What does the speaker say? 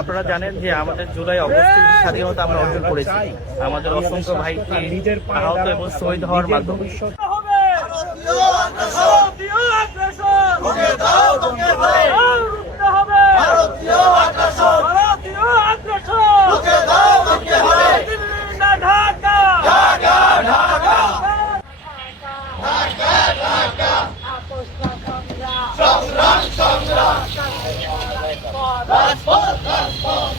আপনারা জানেন যে আমাদের জুলাই অগস্টে স্বাধীনতা আমরা অর্জন করেছি, আমাদের অসংখ্য ভাইকে আহত এবং শহীদ হওয়ার মাধ্যমে। রাজপথ রাজপথ